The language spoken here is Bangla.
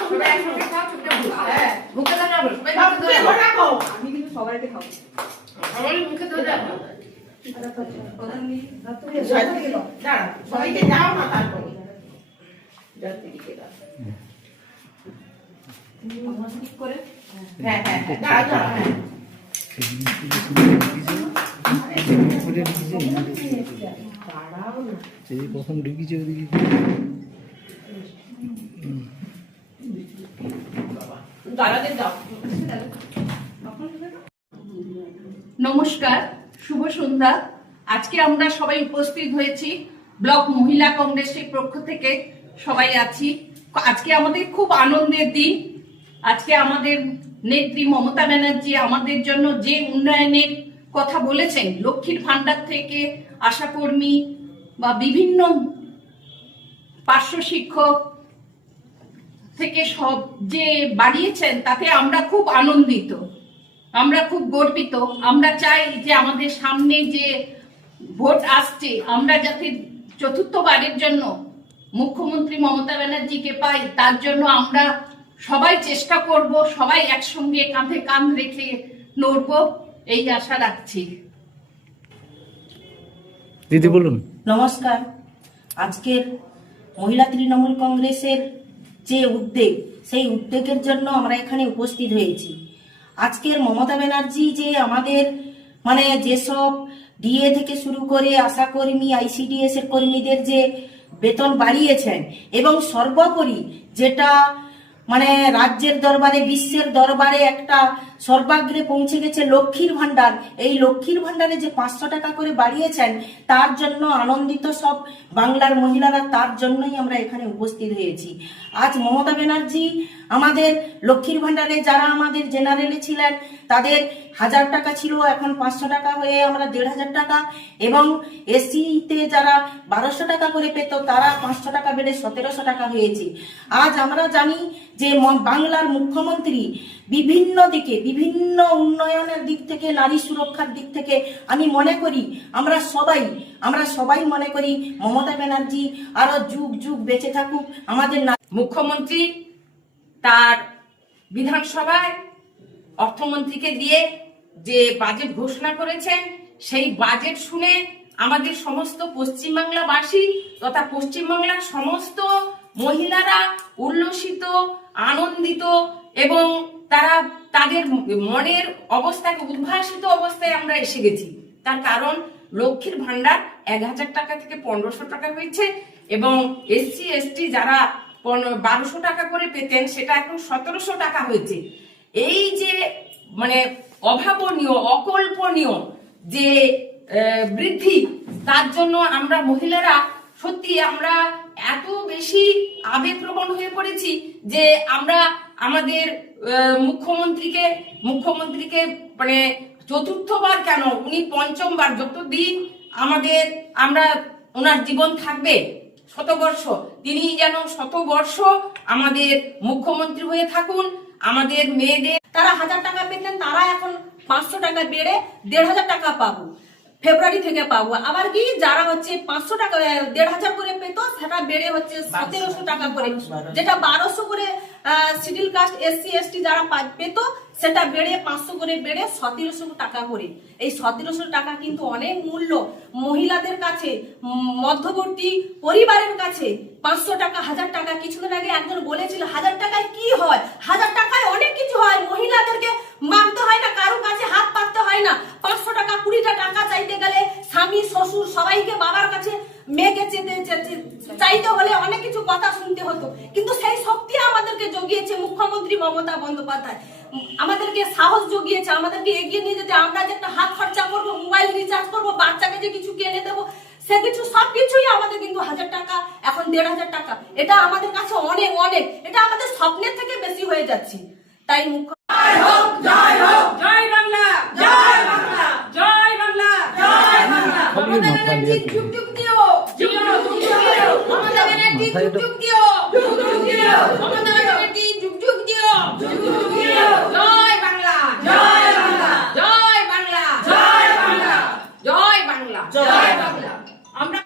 তোমরা একসঙ্গে খাও চুপচাপ বসে। হ্যাঁ খাও, মুখে ধরে রাখো। দাঁড়া, সবাইকে দাও না তারপরে। হ্যাঁ হ্যাঁ হ্যাঁ দাঁড়া দাঁড়া হ্যাঁ প্রথম ঢুকিছে ওদিকে। নমস্কার, শুভ সন্ধ্যা। আজকে আমরা সবাই উপস্থিত হয়েছি ব্লক মহিলা কংগ্রেসের পক্ষ থেকে। সবাই আছি। আজকে আমাদের খুব আনন্দের দিন। আজকে আমাদের নেত্রী মমতা ব্যানার্জি আমাদের জন্য যে উন্নয়নের কথা বলেছেন লক্ষ্মীর ভান্ডার থেকে আশাকর্মী বা বিভিন্ন পার্শ্ব শিক্ষক থেকে সব যে বাড়িয়েছেন, তাতে আমরা খুব আনন্দিত। আমরা খুব গর্বিত। আমরা চাই যে আমাদের সামনে যে ভোট আসছে, আমরা যাতে চতুর্থবারের জন্য মুখ্যমন্ত্রী মমতা ব্যানার্জিকে পাই, তার জন্য আমরা সবাই চেষ্টা করব, সবাই একসঙ্গে কাঁধে কাঁধ রেখে লড়ব। এই আশা রাখছি। দিদি বলুন। নমস্কার। আজকের মহিলা তৃণমূল কংগ্রেসের যে উদ্যোগ সেই উদ্যোগের জন্য আমরা এখানে উপস্থিত হয়েছি। আজকের মমতা ব্যানার্জি যে আমাদের মানে যেসব ডিএ থেকে শুরু করে আশাকর্মী আইসিডিএস এর কর্মীদের যে বেতন বাড়িয়েছেন এবং সর্বোপরি যেটা মানে রাজ্যের দরবারে, বিশ্বের দরবারে একটা সর্বাগ্রে পৌঁছে গেছে লক্ষ্মীর ভান্ডার এই লক্ষ্মীর ভাণ্ডারে যে পাঁচশো টাকা করে বাড়িয়েছেন, তার জন্য আনন্দিত সব বাংলার মহিলারা, তার জন্যই আমরা এখানে উপস্থিত হয়েছি। আজ মমতা ব্যানার্জি আমাদের লক্ষ্মীর ভান্ডারে যারা আমাদের জেনারেলে ছিলেন, তাদের হাজার টাকা ছিল, এখন পাঁচশো টাকা হয়ে আমরা দেড় হাজার টাকা। এবং এসিতে যারা বারোশো টাকা করে পেত, তারা পাঁচশো টাকা বেড়ে সতেরোশো টাকা হয়েছে। আজ আমরা জানি যে বাংলার মুখ্যমন্ত্রী বিভিন্ন দিকে, বিভিন্ন উন্নয়নের দিক থেকে, নারী সুরক্ষার দিক থেকে আমি মনে করি, আমরা সবাই আমরা সবাই মনে করি মমতা ব্যানার্জি আরও যুগ যুগ বেঁচে থাকুক, আমাদের মুখ্যমন্ত্রী তার বিধানসভায় অর্থমন্ত্রীকে দিয়ে যে বাজেট ঘোষণা করেছেন, সেই বাজেট শুনে আমাদের সমস্ত পশ্চিমবাংলাবাসী তথা পশ্চিমবাংলার সমস্ত মহিলারা উল্লসিত, আনন্দিত এবং তারা তাদের মনের অবস্থাকে উদ্ভাসিত অবস্থায় আমরা এসে গেছি। তার কারণ লক্ষ্মীর ভান্ডার এক হাজার টাকা থেকে পনেরোশো টাকা হয়েছে এবং এসসি, এসটি যারা বারোশো টাকা করে পেতেন, সেটা এখন সতেরোশো টাকা হয়েছে। এই যে মানে অভাবনীয়, অকল্পনীয় যে বৃদ্ধি, তার জন্য আমরা মহিলারা সত্যি আমরা এত বেশি আবেগপ্রবণ হয়ে পড়েছি যে আমরা আমাদের মুখ্যমন্ত্রীকে মুখ্যমন্ত্রীকে মানে চতুর্থবার কেন উনি পঞ্চমবার, যতদিন আমাদের, আমরা ওনার জীবন থাকবে শতবর্ষ। তিনি যেন শতবর্ষ আমাদের মুখ্যমন্ত্রী হয়ে থাকুন আমাদের মেয়েদের। তারা হাজার টাকা পেতেন তারা এখন পাঁচশো টাকা বেড়ে দেড় হাজার টাকা পাবো ফেব্রুয়ারি থেকে পাবো। আবার কি যারা হচ্ছে পাঁচশো টাকা দেড় হাজার করে পেত সেটা বেড়ে হচ্ছে সতেরোশো টাকা করে। যেটা বারোশো করে শিডিউল কাস্ট এসসি এসটি যারা পেতো সেটা বেড়ে পাঁচশো করে বেড়ে সতেরোশো টাকা করে। এই সতেরোশো টাকা কিন্তু অনেক মূল্য। মহিলাদের কাছে, মধ্যবর্তী পরিবারের কাছে পাঁচশো টাকা, হাজার টাকা। কিছুদিন আগে একজন বলেছিল, হাজার টাকায় কি হয়? হাজার টাকায় অনেক কিছু হয়। মহিলাদেরকে মানতে হয় না, কারও কাছে হাত পাততে হয় না। পাঁচশো টাকা, কুড়িটা টাকা চাইতে গেলে স্বামী, শ্বশুর সবাইকে বাবার কাছে মেয়েকে চেতে- চাইতে হলে অনেক কিছু কথা শুনতে হতো। কিন্তু সেই শক্তি আমাদেরকে জগিয়েছে মুখ্যমন্ত্রী মমতা বন্দ্যোপাধ্যায়। আমাদেরকে সাহস জগিয়েছে আমাদেরকে এগিয়ে নিয়ে যেতে। আমরা যে একটা হাত খরচা করব মোবাইল রিচার্জ করব বাচ্চাকে যে কিছু কিনে দেবো সে কিছু সবকিছুই আমাদের কিন্তু হাজার টাকা এখন দেড় হাজার টাকা। এটা আমাদের কাছে অনেক অনেক। এটা আমাদের স্বপ্নের থেকে বেশি হয়ে যাচ্ছে। তাই মুখ্য জয় বাংলা। বাংলা। দিও যুগ যুগ দিও